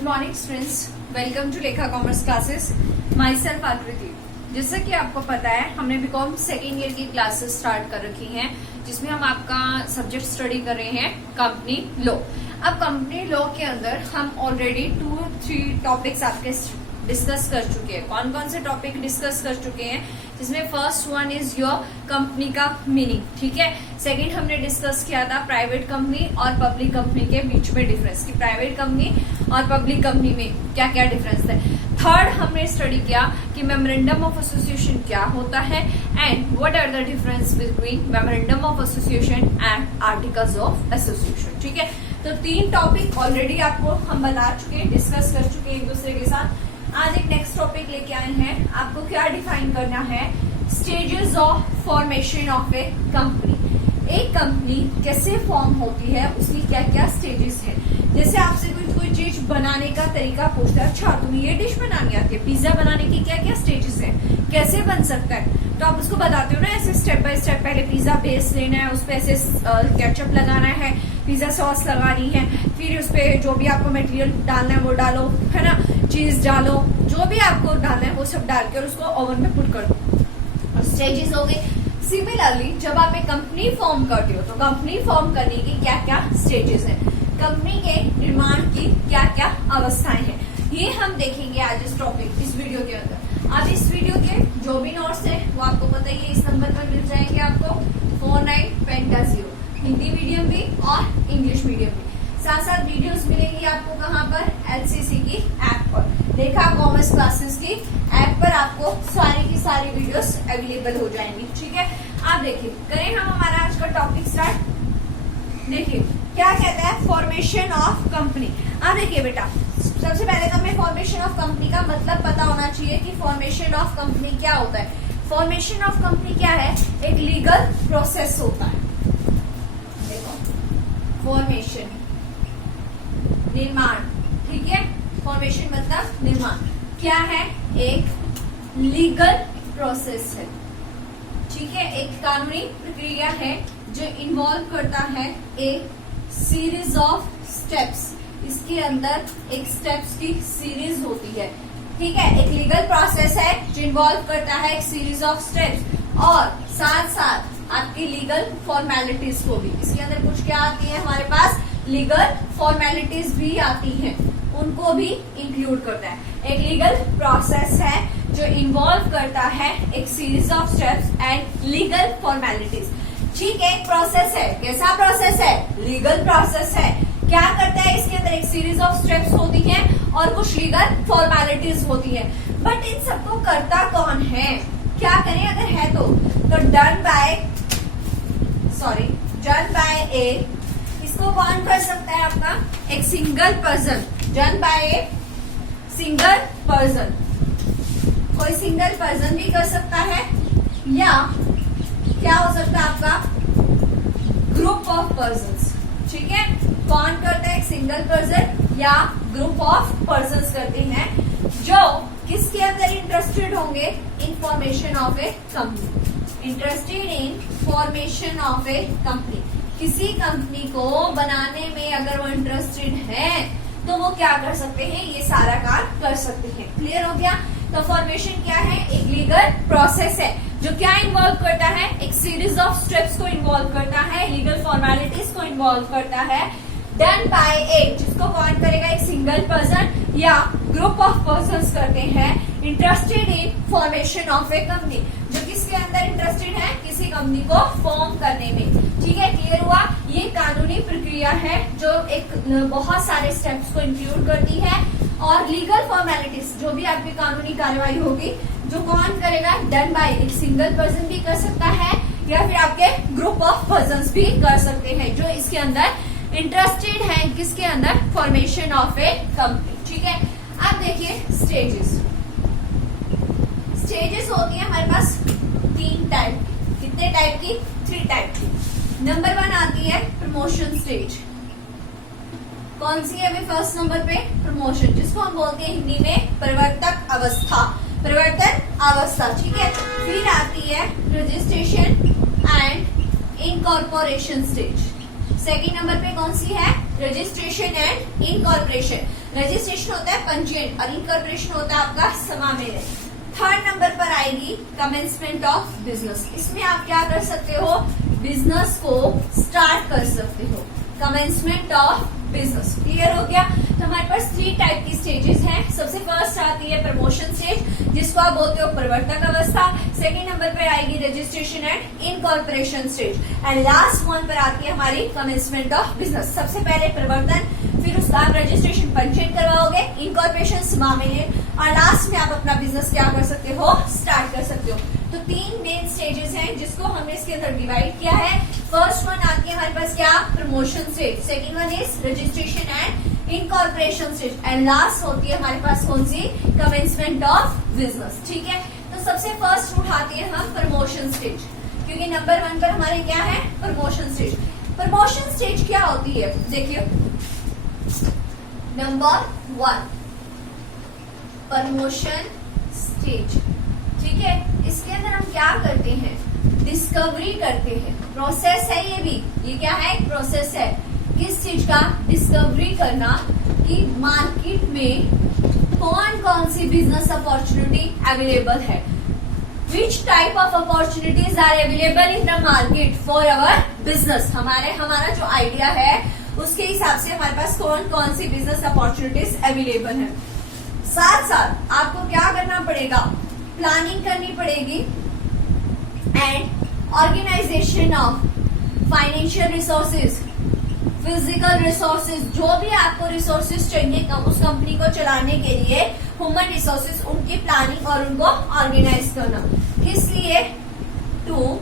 Good morning students, welcome to Lekha commerce classes. Myself Akriti. जैसा कि आपको पता है, हमने बीकॉम सेकेंड ईयर की क्लासेस स्टार्ट कर रखी हैं, जिसमें हम आपका सब्जेक्ट स्टडी कर रहे हैं कंपनी लॉ। अब कंपनी लॉ के अंदर हम ऑलरेडी 2-3 टॉपिक्स आपके डिस्कस कर चुके हैं। कौन कौन से टॉपिक डिस्कस कर चुके हैं, जिसमें first one is your company का मीनिंग, ठीक है। सेकंड हमने डिस्कस किया था प्राइवेट कंपनी और पब्लिक कंपनी के बीच में डिफरेंस, कि प्राइवेट कंपनी और पब्लिक कंपनी में क्या क्या डिफरेंस है। थर्ड हमने स्टडी किया कि मेमोरेंडम ऑफ एसोसिएशन क्या होता है and what are the difference between memorandum of association and articles of association, ठीक है। तो 3 टॉपिक ऑलरेडी आपको हम बता चुके हैं, डिस्कस कर चुके हैं एक दूसरे के साथ। आज एक नेक्स्ट टॉपिक लेके आए हैं। आपको क्या डिफाइन करना है, stages of formation of A company. एक कंपनी कैसे फॉर्म होती है, उसकी क्या क्या स्टेजेस है। जैसे आपसे कोई चीज बनाने का तरीका पूछता है, अच्छा तुम्हें ये डिश बनानी आती है, पिज्जा बनाने की क्या क्या स्टेजेस है, कैसे बन सकता है, तो आप उसको बताते हो ना ऐसे स्टेप बाय स्टेप। पहले पिज्जा बेस लेना है, उस पर ऐसे केचप लगाना है, पिज्जा सॉस लगानी है, फिर उस पर जो भी आपको मटेरियल डालना है वो डालो, है ना, चीज डालो, जो भी आपको डालना है वो सब डालकर उसको ओवन में पुट कर दो। स्टेजेस हो गए। सिमिलरली जब आप एक कंपनी फॉर्म करते हो, तो कंपनी फॉर्म करने की क्या क्या स्टेजेस है, कंपनी के निर्माण की क्या क्या अवस्थाएं हैं, ये हम देखेंगे आज इस टॉपिक, इस वीडियो के अंदर। अब इस वीडियो के जो भी नोट्स है वो आपको पता ही है, इस नंबर पर मिल जाएंगे आपको 4950, हिंदी मीडियम भी और इंग्लिश मीडियम भी। साथ साथ वीडियोस मिलेंगी आपको कहाँ पर, एलसीसी की ऐप पर, लेखा कॉमर्स क्लासेस की ऐप पर आपको सारी की सारी वीडियोस अवेलेबल हो जाएंगी, ठीक है। आप देखिए, करें हम हमारा आज का टॉपिक स्टार्ट। देखिए क्या कहता है, फॉर्मेशन ऑफ कंपनी। अब देखिए बेटा, सबसे पहले तो हमें फॉर्मेशन ऑफ कंपनी का मतलब पता होना चाहिए कि फॉर्मेशन ऑफ कंपनी क्या होता है। फॉर्मेशन ऑफ कंपनी क्या है, एक लीगल प्रोसेस होता है। देखो, फॉर्मेशन निर्माण, ठीक है। फॉर्मेशन मतलब निर्माण क्या है, एक लीगल प्रोसेस है, ठीक है, एक कानूनी प्रक्रिया है जो इन्वॉल्व करता है एक सीरीज ऑफ स्टेप्स। इसके अंदर एक स्टेप्स की सीरीज होती है, ठीक है। एक लीगल प्रोसेस है जो इन्वॉल्व करता है एक सीरीज ऑफ स्टेप्स, और साथ साथ आपकी लीगल फॉर्मेलिटीज को भी, इसके अंदर कुछ क्या आती है हमारे पास, लीगल फॉर्मेलिटीज भी आती हैं, उनको भी इंक्लूड करता है। एक लीगल प्रोसेस है जो इन्वॉल्व करता है एक series of steps and legal formalities, ठीक है। एक प्रोसेस है, कैसा प्रोसेस है, लीगल प्रोसेस है। क्या करता है, इसके अंदर एक सीरीज ऑफ स्टेप्स होती हैं और कुछ लीगल फॉर्मेलिटीज होती हैं। बट इन सबको करता कौन है, क्या करें अगर है तो डन बाय ए, इसको कौन कर सकता है आपका, एक single person, done by a single person. कोई सिंगल पर्सन भी कर सकता है, या क्या हो सकता है आपका ग्रुप ऑफ पर्सन्स, ठीक है। कौन करता है, एक सिंगल पर्सन या ग्रुप ऑफ पर्सन्स करते हैं, जो किसके अंदर इंटरेस्टेड होंगे, in formation of A company, interested in formation of A company. किसी कंपनी को बनाने में अगर वो इंटरेस्टेड है तो वो क्या कर सकते हैं, ये सारा काम कर सकते हैं। क्लियर हो गया। तो फॉर्मेशन क्या है, एक लीगल प्रोसेस है जो क्या इन्वॉल्व करता है, एक सीरीज ऑफ स्टेप्स को इन्वॉल्व करता है, लीगल फॉर्मेलिटीज को इन्वॉल्व करता है, डन बाय ए, जिसको कौन करेगा, एक सिंगल पर्सन या ग्रुप ऑफ पर्सन्स करते हैं, interested in formation of A company, जो किसके अंदर इंटरेस्टेड है, किसी कंपनी को फॉर्म करने में, ठीक है। क्लियर हुआ। ये कानूनी प्रक्रिया है जो एक बहुत सारे स्टेप्स को इंक्लूड करती है, और लीगल फॉर्मेलिटीज जो भी आपकी कानूनी कार्रवाई होगी, जो कौन करेगा, डन बाय एक सिंगल पर्सन भी कर सकता है, या फिर आपके ग्रुप ऑफ पर्सन्स भी कर सकते हैं, जो इसके अंदर इंटरेस्टेड है, किसके अंदर, फॉर्मेशन ऑफ ए कंपनी, ठीक है। अब देखिए स्टेजेस। स्टेजेस होती है हमारे पास 3 टाइप की। कितने टाइप की, 3 टाइप की। नंबर 1 आती है प्रमोशन स्टेज। कौन सी है, फर्स्ट नंबर पे प्रमोशन, जिसको हम बोलते हैं हिंदी में परिवर्तक अवस्था, परिवर्तन अवस्था, ठीक है। फिर आती है registration and incorporation stage, second number पे कौन सी है? Registration and incorporation. रजिस्ट्रेशन होता है पंजीयन और इनकॉर्पोरेशन होता है आपका समावेशन। थर्ड नंबर पर आएगी कमेंसमेंट ऑफ बिजनेस। इसमें आप क्या कर सकते हो? बिजनेस को स्टार्ट कर सकते हो। Commencement of business. क्लियर हो गया? तो हमारे पास 3 टाइप की स्टेजेस हैं। सबसे फर्स्ट आती है प्रमोशन स्टेज, जिसको आप बोलते हो प्रवर्तक अवस्था। सेकंड नंबर पर आएगी registration and incorporation stage and last one पर आती है हमारी कमेंसमेंट ऑफ बिजनेस। सबसे पहले प्रवर्तन, फिर उसका आप रजिस्ट्रेशन पंजीयन करवाओगे, इनकॉर्पोरेशन समावेशन और लास्ट में आप अपना बिजनेस क्या कर सकते हो? स्टार्ट कर सकते हो। तो 3 मेन स्टेजेस हैं जिसको हमने इसके अंदर डिवाइड किया है। फर्स्ट वन आती है हमारे पास क्या? Promotion stage. Second one is registration and incorporation stage and last होती है हमारे पास कौन सी? Commencement of business. ठीक है, तो सबसे फर्स्ट उठाते हैं हम प्रमोशन स्टेज, क्योंकि नंबर 1 पर हमारे क्या है? Promotion stage. प्रमोशन स्टेज क्या होती है? देखिए, नंबर 1 प्रमोशन स्टेज। ठीक है, इसके अंदर हम क्या करते हैं? डिस्कवरी करते हैं। प्रोसेस है ये क्या है? एक प्रोसेस है। किस चीज का? डिस्कवरी करना कि मार्केट में कौन कौन सी बिजनेस अपॉर्चुनिटी अवेलेबल है। Which type of opportunities are available in the market for our business? हमारा जो आइडिया है उसके हिसाब से हमारे पास कौन कौन सी बिजनेस अपॉर्चुनिटीज अवेलेबल है। साथ साथ आपको क्या करना पड़ेगा? प्लानिंग करनी पड़ेगी and organisation of financial resources, physical resources, जो भी आपको रिसोर्सेज चाहिए उस कंपनी को चलाने के लिए, ह्यूमन रिसोर्सेज, उनकी प्लानिंग और उनको ऑर्गेनाइज करना। किस लिए? टू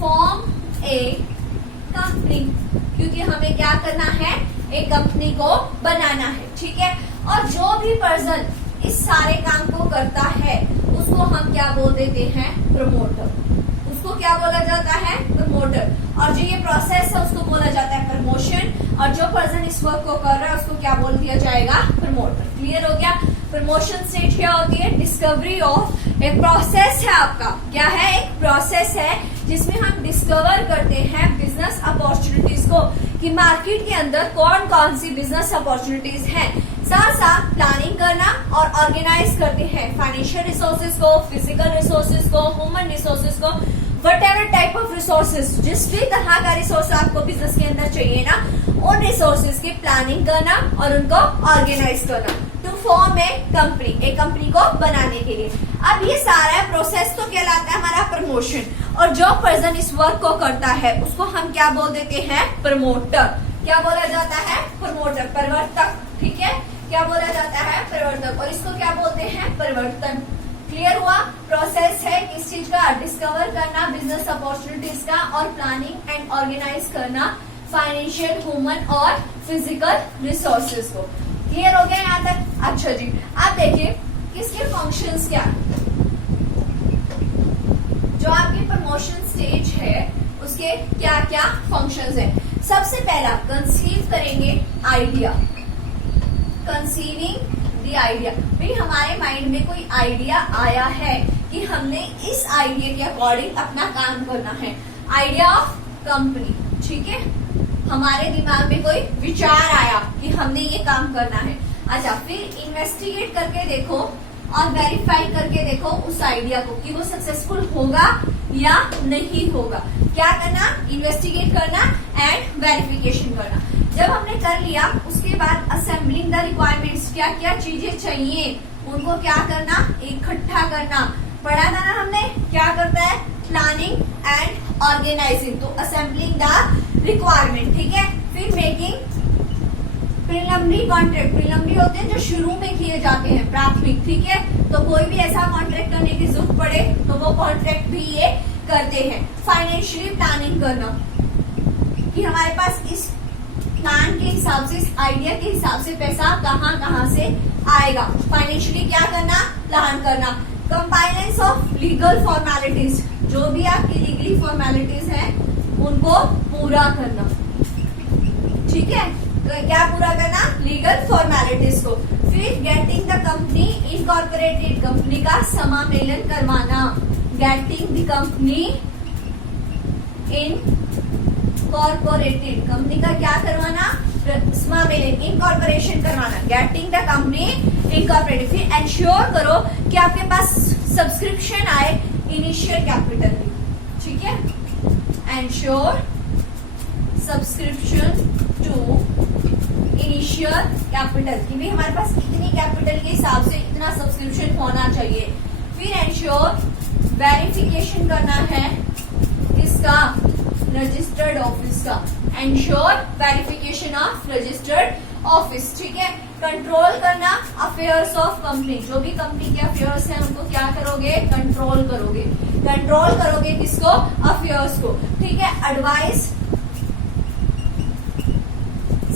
फॉर्म ए कंपनी, क्योंकि हमें क्या करना है? एक कंपनी को बनाना है। ठीक है, और जो भी पर्सन इस सारे काम को करता है उसको हम क्या बोल देते हैं? प्रमोटर। उसको क्या बोला जाता है? प्रमोटर। और जो ये प्रोसेस है उसको बोला जाता है प्रमोशन और जो पर्सन इस वर्क को कर रहा है उसको क्या बोल दिया जाएगा? प्रमोटर। क्लियर हो गया? प्रमोशन स्टेज क्या होती है? Discovery of. एक प्रोसेस है आपका, क्या है? एक प्रोसेस है जिसमें हम डिस्कवर करते हैं बिजनेस अपॉर्चुनिटीज को कि मार्केट के अंदर कौन कौन सी बिजनेस अपॉर्चुनिटीज हैं। साथ साथ प्लानिंग करना और ऑर्गेनाइज करते हैं फाइनेंशियल रिसोर्सेज को, फिजिकल रिसोर्सेज को, ह्यूमन रिसोर्सेज को, whatever टाइप ऑफ रिसोर्सेज, जिस भी तरह का रिसोर्स आपको बिजनेस के अंदर चाहिए ना, उन रिसोर्सेज की प्लानिंग करना और उनको ऑर्गेनाइज करना टू फॉर्म ए कंपनी, एक कंपनी को बनाने के लिए। अब ये सारा प्रोसेस तो कहलाता है हमारा प्रमोशन और जो पर्सन इस वर्क को करता है उसको हम क्या बोल देते हैं? प्रमोटर। क्या बोला जाता है? प्रमोटर। प्रवर्तक। ठीक है, क्या बोला जाता है? प्रवर्तक। और इसको क्या बोलते हैं? परिवर्तन। क्लियर हुआ? प्रोसेस है किस चीज का? डिस्कवर करना बिजनेस अपॉर्चुनिटीज का और प्लानिंग एंड ऑर्गेनाइज करना फाइनेंशियल, ह्यूमन और फिजिकल रिसोर्सेज को। क्लियर हो गया यहाँ तक? अच्छा जी, आप देखिए किसके फंक्शंस क्या, जो आपकी प्रमोशन स्टेज है उसके क्या क्या फंक्शंस है। सबसे पहला कंसीव करेंगे आइडिया। कंसीविंग द आइडिया, भाई हमारे माइंड में कोई आइडिया आया है कि हमने इस आइडिया के अकॉर्डिंग अपना काम करना है। Idea of company. ठीक है, हमारे दिमाग में कोई विचार आया कि हमने ये काम करना है। अच्छा, फिर इन्वेस्टिगेट करके देखो और वेरीफाई करके देखो उस आइडिया को कि वो सक्सेसफुल होगा या नहीं होगा। क्या करना? इन्वेस्टिगेट करना एंड वेरिफिकेशन करना। जब हमने कर लिया उसके बाद असेंबलिंग द रिक्वायरमेंट्स, क्या क्या चीजें चाहिए उनको क्या करना? इकट्ठा करना। पढ़ा था ना हमने, क्या करता है? Planning and organising. तो असेंबलिंग द रिक्वायरमेंट। ठीक है, फिर मेकिंग प्रीलिमिनरी कॉन्ट्रैक्ट। प्रीलिमिनरी होते हैं जो शुरू में किए जाते हैं, प्राथमिक। ठीक है, तो कोई भी ऐसा कॉन्ट्रैक्ट करने की जरूरत पड़े तो वो कॉन्ट्रैक्ट भी ये करते हैं। फाइनेंशियली प्लानिंग करना कि हमारे पास इस प्लान के हिसाब से, इस आइडिया के हिसाब से पैसा कहाँ कहाँ से आएगा। फाइनेंशियली क्या करना? प्लान करना। कंप्लायंस ऑफ लीगल फॉर्मेलिटीज, जो भी आपकी लीगली फॉर्मेलिटीज हैं उनको पूरा करना। ठीक है, तो क्या पूरा करना? लीगल फॉर्मेलिटीज को। फिर getting the company incorporated, company का समामेलन करवाना। Getting the company incorporated, company का क्या करवाना, इनकॉर्पोरेशन करवाना, गेटिंग द कंपनी इनकॉर्पोरेटेड। फिर एंश्योर करो कि आपके पास सब्सक्रिप्शन आए इनिशियल कैपिटल की, ठीक है, ensure subscription to initial capital की भी हमारे पास इतनी कैपिटल के हिसाब से इतना सब्सक्रिप्शन होना चाहिए। फिर एंश्योर वेरिफिकेशन करना है किसका, रजिस्टर्ड ऑफिस का, ensure verification of registered office, ठीक है। कंट्रोल करना अफेयर्स ऑफ कंपनी, जो भी कंपनी के अफेयर्स हैं उनको क्या करोगे, कंट्रोल करोगे। कंट्रोल करोगे किसको, अफेयर्स को, ठीक है। एडवाइस,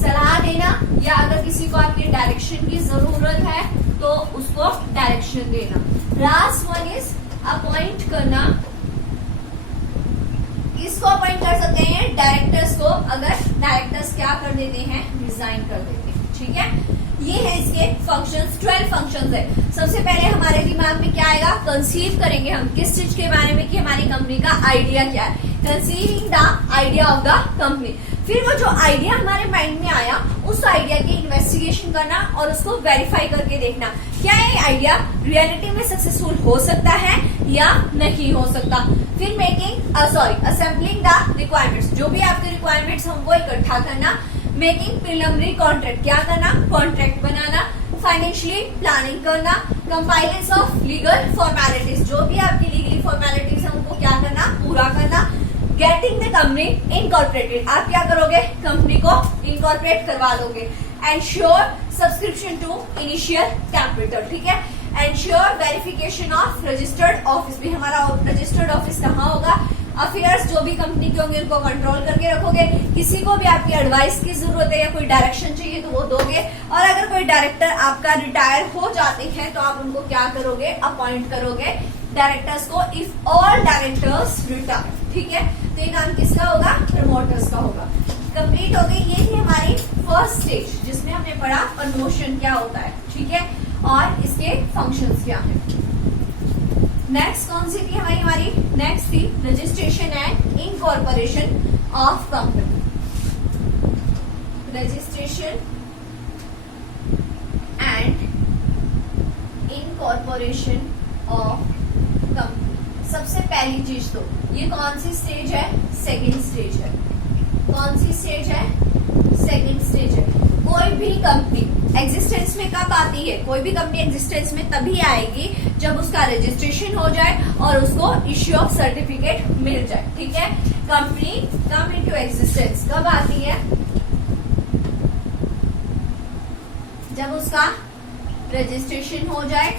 सलाह देना, या अगर किसी को आपके डायरेक्शन की जरूरत है तो उसको डायरेक्शन देना। लास्ट वन इज अपॉइंट करना, किसको अपॉइंट कर सकते हैं, डायरेक्टर्स को, अगर डायरेक्टर्स क्या कर देते हैं, रिजाइन कर देते हैं, ठीक है। ये है इसके फंक्शंस, 12 फंक्शंस है। सबसे पहले हमारे दिमाग में क्या आएगा, कंसीव करेंगे हम किस चीज के बारे में कि हमारी कंपनी का आइडिया क्या है, conceiving the idea of the company. फिर वो जो आइडिया हमारे माइंड में आया उस आइडिया की इन्वेस्टिगेशन करना और उसको वेरीफाई करके देखना क्या ये आइडिया रियलिटी में सक्सेसफुल हो सकता है या नहीं हो सकता। फिर मेकिंग असेंबलिंग द रिक्वायरमेंट्स, जो भी आपके रिक्वायरमेंट्स हम वो इकट्ठा करना। मेकिंग प्रिलिमिनरी कॉन्ट्रैक्ट, क्या करना, कॉन्ट्रैक्ट बनाना। फाइनेंशियली प्लानिंग करना। कंपाइलेंस ऑफ लीगल फॉर्मेलिटीज, जो भी आपकी लीगली फॉर्मेलिटीज है उनको क्या करना, पूरा करना। गेटिंग द कंपनी इनकॉर्पोरेटेड, आप क्या करोगे, कंपनी को इनकॉर्पोरेट करवा लोगे। Ensure subscription to initial capital, ठीक है। Ensure verification of registered office, भी हमारा रजिस्टर्ड ऑफिस कहाँ होगा, अफेयर्स जो भी कंपनी के होंगे उनको कंट्रोल करके रखोगे। किसी को भी आपकी एडवाइस की जरूरत है या कोई डायरेक्शन चाहिए तो वो दोगे। और अगर कोई डायरेक्टर आपका रिटायर हो जाते हैं तो आप उनको क्या करोगे, अपॉइंट करोगे डायरेक्टर्स को, इफ ऑल डायरेक्टर्स रिटायर, ठीक है। तो ये काम किसका होगा, प्रमोटर्स का होगा। कंप्लीट हो गई, ये थी हमारी फर्स्ट स्टेज जिसमें हमने पढ़ा प्रमोशन क्या होता है, ठीक है, और इसके फंक्शंस क्या हैं। नेक्स्ट कौन सी थी हमारी नेक्स्ट थी registration and incorporation of company. Registration and incorporation of company. सबसे पहली चीज तो ये कौन सी स्टेज है, सेकंड स्टेज है। कौन सी स्टेज है, सेकंड स्टेज है। कोई भी कंपनी एग्जिस्टेंस में कब आती है, कोई भी कंपनी एग्जिस्टेंस में तभी आएगी जब उसका रजिस्ट्रेशन हो जाए और उसको इश्यू ऑफ सर्टिफिकेट मिल जाए, ठीक है। कंपनी कम इनटू एग्जिस्टेंस कब आती है, जब उसका रजिस्ट्रेशन हो जाए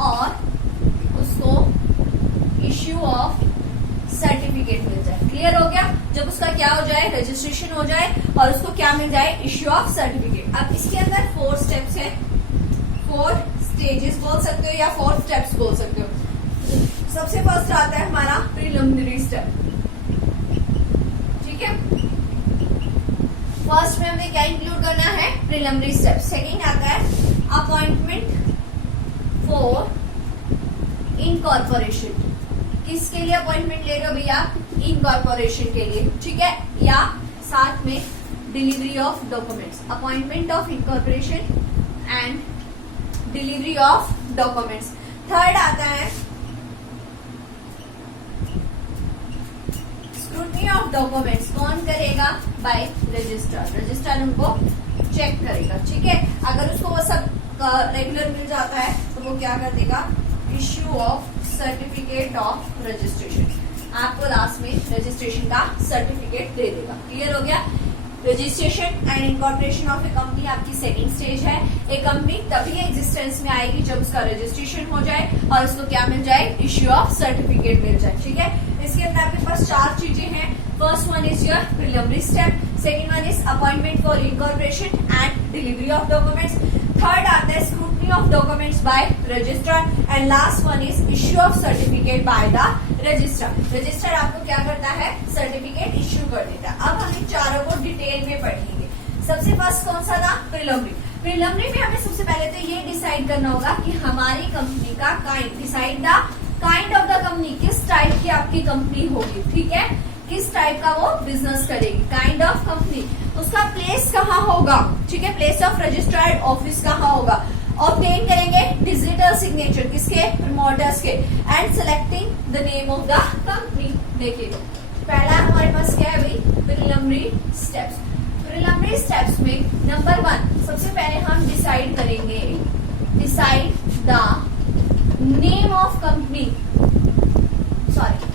और उसको इश्यू ऑफ सर्टिफिकेट मिल जाए। क्लियर हो गया, जब उसका क्या हो जाए, रजिस्ट्रेशन हो जाए और उसको क्या मिल जाए, इश्यू ऑफ सर्टिफिकेट। अब इसके अंदर 4 स्टेप्स है, 4 स्टेजेस बोल सकते हो या 4 स्टेप्स बोल सकते हो। सबसे फर्स्ट आता है हमारा प्रिलिमिनरी स्टेप, ठीक है। फर्स्ट में हमें क्या इंक्लूड करना है, प्रिलिमिनरी स्टेप। सेकंड आता है अपॉइंटमेंट फॉर इनकॉर्पोरेशन, किसके लिए अपॉइंटमेंट ले रहे हो भैया, इनकॉर्पोरेशन के लिए, ठीक है। या साथ में delivery of documents, appointment of incorporation and delivery of documents. Third आता है स्क्रूटनी ऑफ डॉक्यूमेंट्स, कौन करेगा, बाय रजिस्ट्रार। रजिस्ट्रार उनको चेक करेगा, ठीक है। अगर उसको वो सब रेगुलर मिल जाता है तो वो क्या कर देगा, issue of certificate of registration, आपको लास्ट में रजिस्ट्रेशन का सर्टिफिकेट दे देगा। क्लियर हो गया। Registration and incorporation of A company आपकी सेकंड स्टेज है। एक कंपनी तभी एग्जिस्टेंस में आएगी जब उसका रजिस्ट्रेशन हो जाए और उसको क्या मिल जाए, इश्यू ऑफ सर्टिफिकेट मिल जाए, ठीक है। इसके अंदर आपके पास 4 चीजें हैं। First one is your preliminary step, second one is appointment for incorporation and delivery of documents, third आता है scrutiny of documents by registrar and last one is issue of certificate by the registrar. Registrar आपको क्या करता है, certificate issue कर देता है। अब हम इन चारों को डिटेल में पढ़ेंगे। सबसे फर्स्ट कौन सा था, प्रिलिमिनरी। प्रिलिमिनरी में हमें सबसे पहले तो ये डिसाइड करना होगा कि हमारी कंपनी का kind, decide the kind of the company, किस टाइप की आपकी कंपनी होगी, ठीक है। किस टाइप का वो बिजनेस करेगी, काइंड ऑफ कंपनी, उसका प्लेस कहाँ होगा, ठीक है, प्लेस ऑफ रजिस्टर्ड ऑफिस कहाँ होगा, ऑब्टेन करेंगे डिजिटल सिग्नेचर किसके, प्रमोटर्स के, and selecting the name of the company. देखिए पहला हमारे पास क्या है भाई, प्रिलिमिनरी स्टेप्स। प्रिलिमिनरी स्टेप्स में नंबर 1 सबसे पहले हम डिसाइड करेंगे, decide the name of company, sorry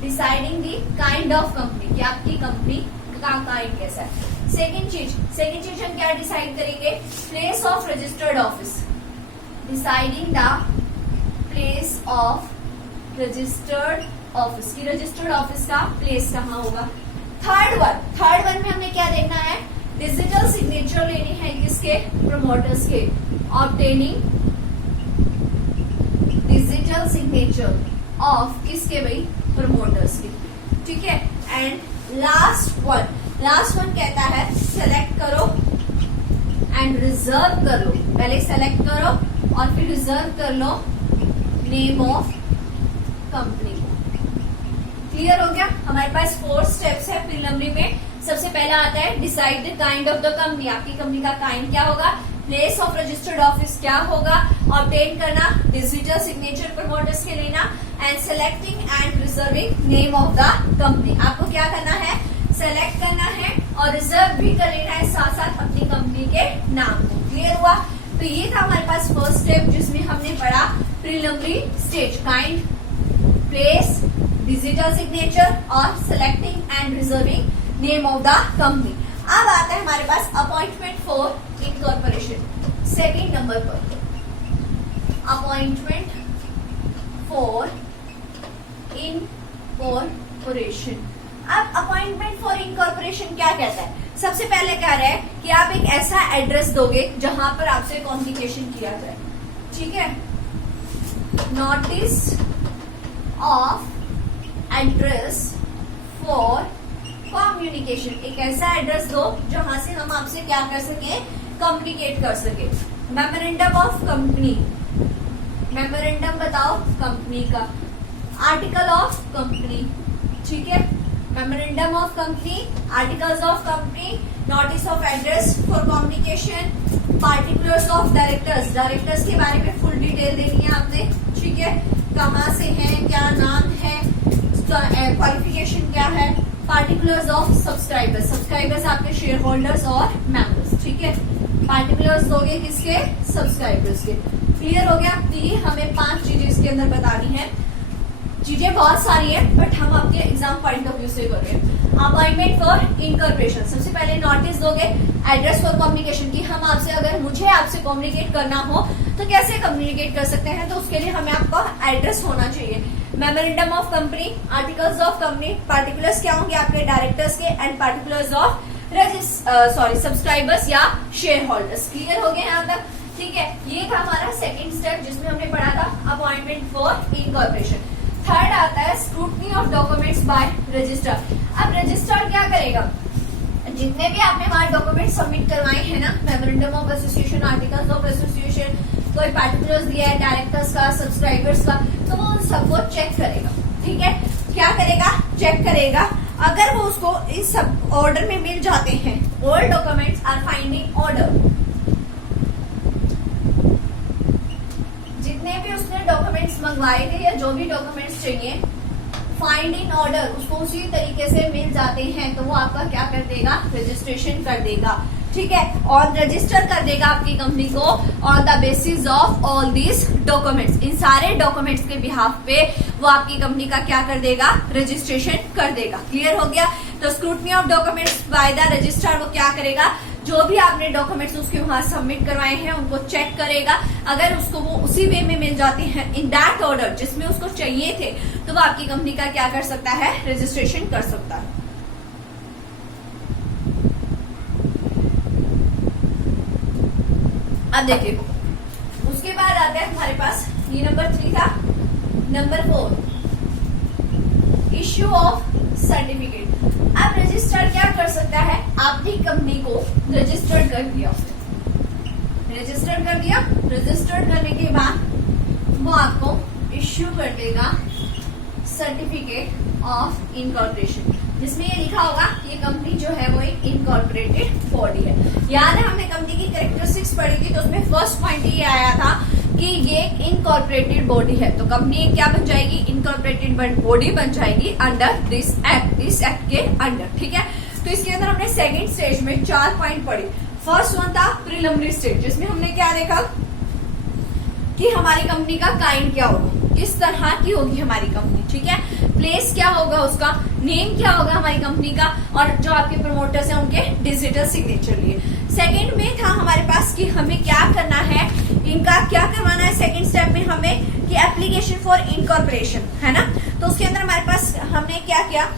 deciding the kind of company, कि आपकी कंपनी का काइंड कैसा है। सेकेंड चीज हम क्या डिसाइड करेंगे, place of registered office, deciding the place of registered office, की रजिस्टर्ड ऑफिस का प्लेस कहाँ होगा। थर्ड वन में हमें क्या देखना है, डिजिटल सिग्नेचर लेनी है किसके, प्रमोटर्स के, ऑब्टेनिंग डिजिटल सिग्नेचर ऑफ किसके भाई, प्रमोटर्स के, ठीक है। एंड लास्ट वन कहता है सेलेक्ट करो एंड रिजर्व कर लो, पहले सेलेक्ट करो और फिर रिजर्व कर लो नेम ऑफ कंपनी। क्लियर हो गया, हमारे पास 4 स्टेप्स है प्रिलिमिनरी में। सबसे पहला आता है decide the kind of the company, आपकी कंपनी का काइंड क्या होगा, प्लेस ऑफ रजिस्टर्ड ऑफिस क्या होगा, ऑब्टेन करना डिजिटल सिग्नेचर प्रमोटर्स के लेना, and selecting and reserving name of the company. आपको क्या करना है, सेलेक्ट करना है और रिजर्व भी कर लेना है साथ साथ अपनी कंपनी के नाम को। क्लियर हुआ, तो ये था हमारे पास फर्स्ट स्टेप जिसमें हमने पढ़ा preliminary stage, kind, place, digital signature और selecting and reserving name of the company. अब आता है हमारे पास appointment for incorporation, second number पर अपॉइंटमेंट फॉर इनकॉर्पोरेशन। अब अपॉइंटमेंट फॉर इनकॉर्पोरेशन क्या कहता है, सबसे पहले कह रहा है कि आप एक ऐसा एड्रेस दोगे जहां पर आपसे कम्युनिकेशन किया जाए, ठीक है। Notice of address for communication, एक ऐसा एड्रेस दो जहां से हम आपसे क्या कर सके, कम्युनिकेट कर सके। मेमोरेंडम ऑफ कंपनी, मेमोरेंडम बताओ कंपनी का, आर्टिकल ऑफ कंपनी, ठीक है, memorandum of company, articles of company, notice of address for communication, particulars of directors, directors के बारे में फुल डिटेल देनी है आपने, ठीक है, कहाँ से हैं, क्या नाम है, क्वालिफिकेशन क्या है, पार्टिकुलर्स ऑफ सब्सक्राइबर्स, सब्सक्राइबर्स आपके शेयर होल्डर्स और मेंबर्स, ठीक है, पार्टिकुलर्स दोगे किसके, सब्सक्राइबर्स के। क्लियर हो गया, तो ये हमें 5 चीजें इसके अंदर बतानी है। चीजें बहुत सारी है बट हम आपके एग्जाम पॉइंट ऑफ व्यू से कर रहे हैं। अपॉइंटमेंट फॉर इनकॉर्पोरेशन, सबसे पहले नोटिस दोगे एड्रेस फॉर कम्युनिकेशन की, हम आपसे अगर मुझे आपसे कम्युनिकेट करना हो तो कैसे कम्युनिकेट कर सकते हैं, तो उसके लिए हमें आपका एड्रेस होना चाहिए। Memorandum of company, articles of company, particulars क्या होंगे आपके डायरेक्टर्स के, एंड पार्टिकुलर्स ऑफ सब्सक्राइबर्स या शेयर होल्डर्स। क्लियर हो गए यहाँ तक, ठीक है। ये था हमारा सेकेंड स्टेप जिसमें हमने पढ़ा था अपॉइंटमेंट फॉर इनकॉर्पोरेशन। थर्ड आता है scrutiny of documents by registrar. अब रजिस्ट्रार क्या करेगा, जितने भी आपने वहां डॉक्यूमेंट सबमिट करवाए हैं ना, memorandum of association, articles of association, कोई पार्टिकुलर्स दिया है डायरेक्टर्स का, सब्सक्राइबर्स का, तो वो उन सबको चेक करेगा, ठीक है। क्या करेगा, चेक करेगा। अगर वो उसको इस सब ऑर्डर में मिल जाते हैं, all documents are finding order, जितने भी उसने डॉक्यूमेंट्स मंगवाए थे या जो भी डॉक्यूमेंट्स चाहिए फाइंड इन ऑर्डर, उसको उसी तरीके से मिल जाते हैं, तो वो आपका क्या कर देगा, रजिस्ट्रेशन कर देगा, ठीक है, और रजिस्टर कर देगा आपकी कंपनी को on the basis of all these documents. इन सारे डॉक्यूमेंट्स के बिहाफ पे वो आपकी कंपनी का क्या कर देगा, रजिस्ट्रेशन कर देगा। क्लियर हो गया, तो scrutiny of documents bye the registrar, वो क्या करेगा, जो भी आपने डॉक्यूमेंट्स उसके वहां सबमिट करवाए हैं उनको चेक करेगा। अगर उसको वो उसी वे में मिल जाते हैं इन दैट ऑर्डर जिसमें उसको चाहिए थे, तो वो आपकी कंपनी का क्या कर सकता है, रजिस्ट्रेशन कर सकता है। अब देखिए उसके बाद आता है हमारे पास, ये नंबर 3 था। Number 4 issue of certificate. अब रजिस्टर क्या कर सकता है, आपकी कंपनी को रजिस्टर्ड कर दिया, रजिस्टर्ड कर दिया, रजिस्टर्ड करने के बाद वो आपको इश्यू कर देगा सर्टिफिकेट ऑफ इनकॉर्पोरेशन, जिसमें ये लिखा होगा ये कंपनी जो है वो एक इनकॉर्पोरेटेड बॉडी है। याद है हमने कंपनी की कैरेक्टरिस्टिक्स पढ़ी थी, तो उसमें फर्स्ट पॉइंट ये आया था कि ये एक इनकॉर्पोरेटेड बॉडी है, तो कंपनी क्या बन जाएगी, इनकॉर्पोरेटेड बॉडी बन जाएगी अंडर दिस एक्ट, इस एक्ट के अंडर। ठीक है, तो इसके अंदर हमने सेकेंड स्टेज में 4 पॉइंट पढ़ी। फर्स्ट वन था प्रिलिमिनरी स्टेज, जिसमें हमने क्या देखा कि हमारी कंपनी का काइंड क्या होगा, किस तरह की होगी हमारी कंपनी। ठीक है, प्लेस क्या होगा, उसका नेम क्या होगा हमारी कंपनी का, और जो आपके प्रमोटर्स हैं उनके डिजिटल सिग्नेचर लिए। सेकंड में था हमारे पास कि हमें क्या करना है, इनका क्या करवाना है सेकंड स्टेप में हमें, कि एप्लीकेशन फॉर इनकॉर्पोरेशन है ना। तो उसके अंदर हमारे पास हमने क्या किया,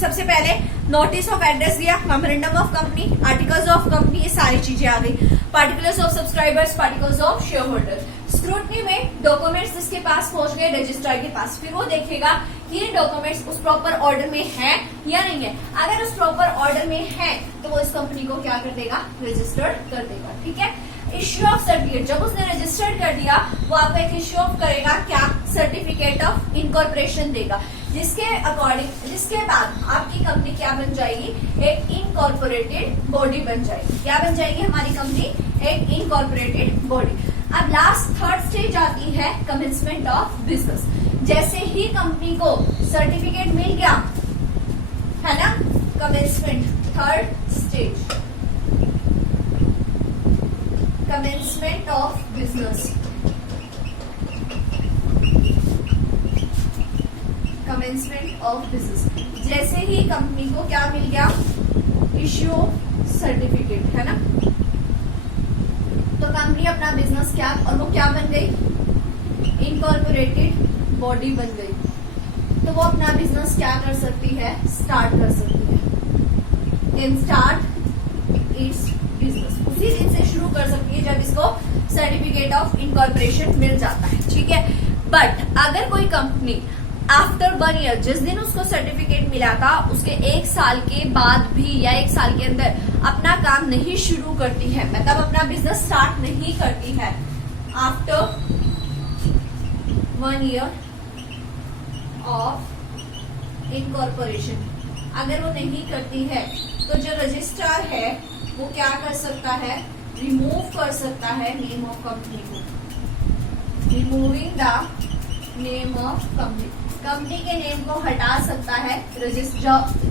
सबसे पहले नोटिस ऑफ एड्रेस दिया, memorandum of company, articles of company, ये सारी चीजें आ गई, particulars of subscribers, particles of share holder. Scrutiny में डॉक्यूमेंट्स इसके पास पहुंच गए रजिस्ट्रार के पास, फिर वो देखेगा कि ये डॉक्यूमेंट्स उस प्रॉपर ऑर्डर में है या नहीं है। अगर उस प्रॉपर ऑर्डर में है तो वो इस कंपनी को क्या कर देगा, रजिस्टर्ड कर देगा। ठीक है, इश्यू ऑफ सर्टिफिकेट, जब उसने रजिस्टर्ड कर दिया वो आपको एक इश्यू ऑफ करेगा क्या, सर्टिफिकेट ऑफ इनकॉर्पोरेशन देगा, जिसके अकॉर्डिंग, जिसके बाद आपकी कंपनी क्या बन जाएगी, एक इनकॉर्पोरेटेड बॉडी बन जाएगी। क्या बन जाएगी हमारी कंपनी, एक इनकॉर्पोरेटेड बॉडी। अब लास्ट थर्ड स्टेज आती है कमेंसमेंट ऑफ बिजनेस। जैसे ही कंपनी को सर्टिफिकेट मिल गया है ना, commencement third stage, commencement of business, commencement of business. जैसे ही कंपनी को क्या मिल गया, इश्यू सर्टिफिकेट है ना, तो कंपनी अपना बिजनेस क्या, और वो क्या बन गई, इनकॉर्पोरेटेड बॉडी बन गई। तो वो अपना बिजनेस क्या कर सकती है, स्टार्ट कर सकती है, कैन स्टार्ट इट्स बिजनेस, उसी दिन से शुरू कर सकती है जब इसको सर्टिफिकेट ऑफ इनकॉर्पोरेशन मिल जाता है। ठीक है, बट अगर कोई कंपनी आफ्टर 1 ईयर, जिस दिन उसको सर्टिफिकेट मिला था उसके 1 साल के बाद भी या 1 साल के अंदर अपना काम नहीं शुरू करती है, मतलब अपना बिजनेस स्टार्ट नहीं करती है, आफ्टर 1 ईयर ऑफ इनकॉर्पोरेशन, अगर वो नहीं करती है तो जो रजिस्ट्रार है वो क्या कर सकता है, रिमूव कर सकता है नेम ऑफ कंपनी को, removing the name of company, company के नेम को हटा सकता है।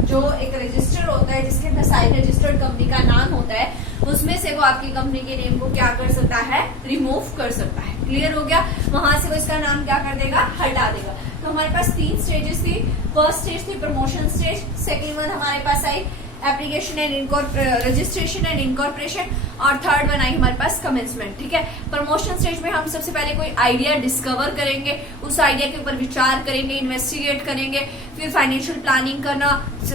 जो एक रजिस्टर होता है जिसके अंदर सारी रजिस्टर्ड कंपनी का नाम होता है, उसमें से वो आपकी कंपनी के नेम को क्या कर सकता है, रिमूव कर सकता है। क्लियर हो गया, वहां से वो इसका नाम क्या कर देगा, हटा देगा। तो हमारे पास 3 स्टेजेस थी। फर्स्ट स्टेज थी प्रमोशन स्टेज, सेकेंड वन हमारे पास आई application and registration and incorporation, और थर्ड वन आई हमारे पास कमेंसमेंट। ठीक है, प्रमोशन स्टेज में हम सबसे पहले कोई आइडिया डिस्कवर करेंगे, उस आइडिया के ऊपर विचार करेंगे, इन्वेस्टिगेट करेंगे, फिर फाइनेंशियल प्लानिंग करना,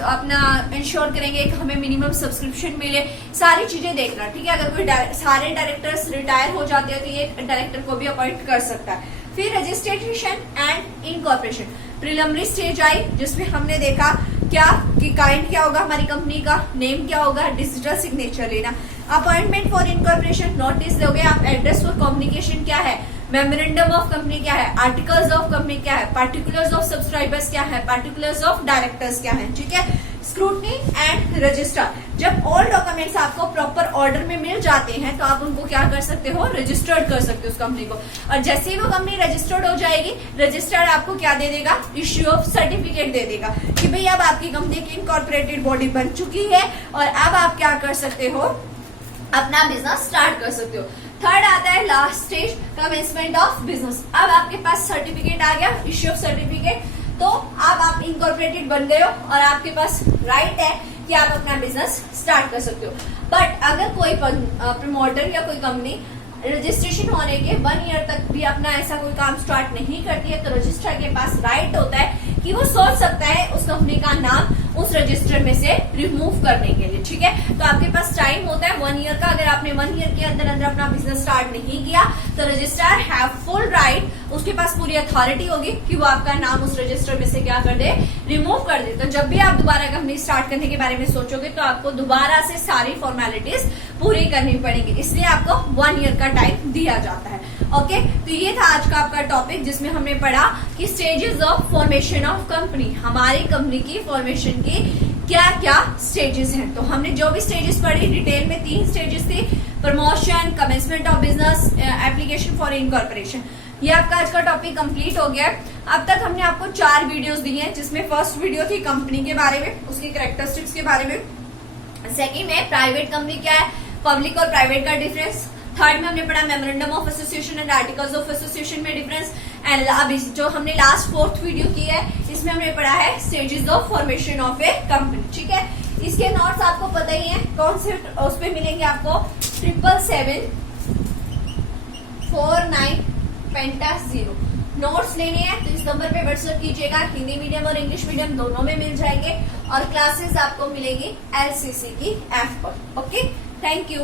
अपना इंश्योर करेंगे कि हमें मिनिमम सब्सक्रिप्शन मिले, सारी चीजें देखना। ठीक है, अगर कोई सारे डायरेक्टर्स रिटायर हो जाते हैं तो ये डायरेक्टर को भी अपॉइंट कर सकता है। फिर registration and incorporation, preliminary stage I, जिसमें हमने देखा क्या कि काइंड क्या होगा हमारी कंपनी का, नेम क्या होगा, डिजिटल सिग्नेचर लेना, अपॉइंटमेंट फॉर इनकॉर्पोरेशन, नोटिस दोगे आप, एड्रेस फॉर कम्युनिकेशन क्या है, मेमोरेंडम ऑफ कंपनी क्या है, आर्टिकल्स ऑफ कंपनी क्या है, पार्टिकुलर्स ऑफ सब्सक्राइबर्स क्या है, पार्टिकुलर्स ऑफ डायरेक्टर्स क्या है। ठीक है, स्क्रूटनी एंड रजिस्टर, जब ऑल डॉक्यूमेंट्स आपको प्रॉपर ऑर्डर में मिल जाते हैं तो आप उनको क्या कर सकते हो, रजिस्टर्ड कर सकते हो उस कंपनी को, और जैसे ही वो कंपनी रजिस्टर्ड हो जाएगी, रजिस्टर्ड आपको क्या दे देगा, इश्यू ऑफ सर्टिफिकेट दे देगा कि भाई अब आपकी कंपनी की इनकॉर्पोरेटेड बॉडी बन चुकी है और अब आप क्या कर सकते हो, अपना बिजनेस स्टार्ट कर सकते हो। थर्ड आता है last stage, commencement of business. अब आपके पास सर्टिफिकेट आ गया, इश्यू ऑफ सर्टिफिकेट, तो अब आप इनकॉर्पोरेटेड बन गए हो और आपके पास राइट है कि आप अपना बिजनेस स्टार्ट कर सकते हो। बट अगर कोई प्रमोटर या कोई कंपनी रजिस्ट्रेशन होने के 1 ईयर तक भी अपना ऐसा कोई काम स्टार्ट नहीं करती है, तो रजिस्ट्रार के पास राइट होता है कि वो सोच सकता है उस कंपनी का नाम उस रजिस्टर में से रिमूव करने के लिए। ठीक है, तो आपके पास टाइम होता है 1 ईयर का। अगर आपने 1 ईयर के अंदर अंदर अपना बिजनेस स्टार्ट नहीं किया तो रजिस्ट्रार हैव फुल राइट, उसके पास पूरी अथॉरिटी होगी कि वो आपका नाम उस रजिस्टर में से क्या कर दे, रिमूव कर दे, तो जब भी आप दोबारा कंपनी स्टार्ट करने के बारे में सोचोगे तो आपको दोबारा से सारी फॉर्मेलिटीज पूरी करनी पड़ेगी, इसलिए आपको 1 ईयर का टाइम दिया जाता है। ओके, तो ये था आज का आपका टॉपिक जिसमें हमने पढ़ा कि stages of formation of company, हमारी कंपनी की फॉर्मेशन की क्या क्या स्टेजेस हैं। तो हमने जो भी स्टेजेस पढ़ी डिटेल में 3 स्टेजेस थी, promotion, commencement of business, application for incorporation. ये आपका आज का टॉपिक कंप्लीट हो गया है। अब तक हमने आपको 4 वीडियोस दी हैं, जिसमें फर्स्ट वीडियो थी कंपनी के बारे में, उसकी कैरेक्टरिस्टिक्स के बारे में। सेकंड में प्राइवेट कंपनी क्या है, पब्लिक और प्राइवेट का डिफरेंस। थर्ड में हमने पढ़ा memorandum of association and articles of association में डिफरेंस। एंड अभी जो हमने लास्ट 4th वीडियो की है, इसमें हमने पढ़ा है stages of formation of A company. ठीक है, इसके नोट्स आपको पता ही है, कौन से उस पे मिलेंगे आपको 77749 नोट्स लेने हैं तो इस नंबर पे व्हाट्सएप कीजिएगा। हिंदी मीडियम और इंग्लिश मीडियम दोनों में मिल जाएंगे और क्लासेस आपको मिलेगी LCC की ऐप पर। Okay, thank you.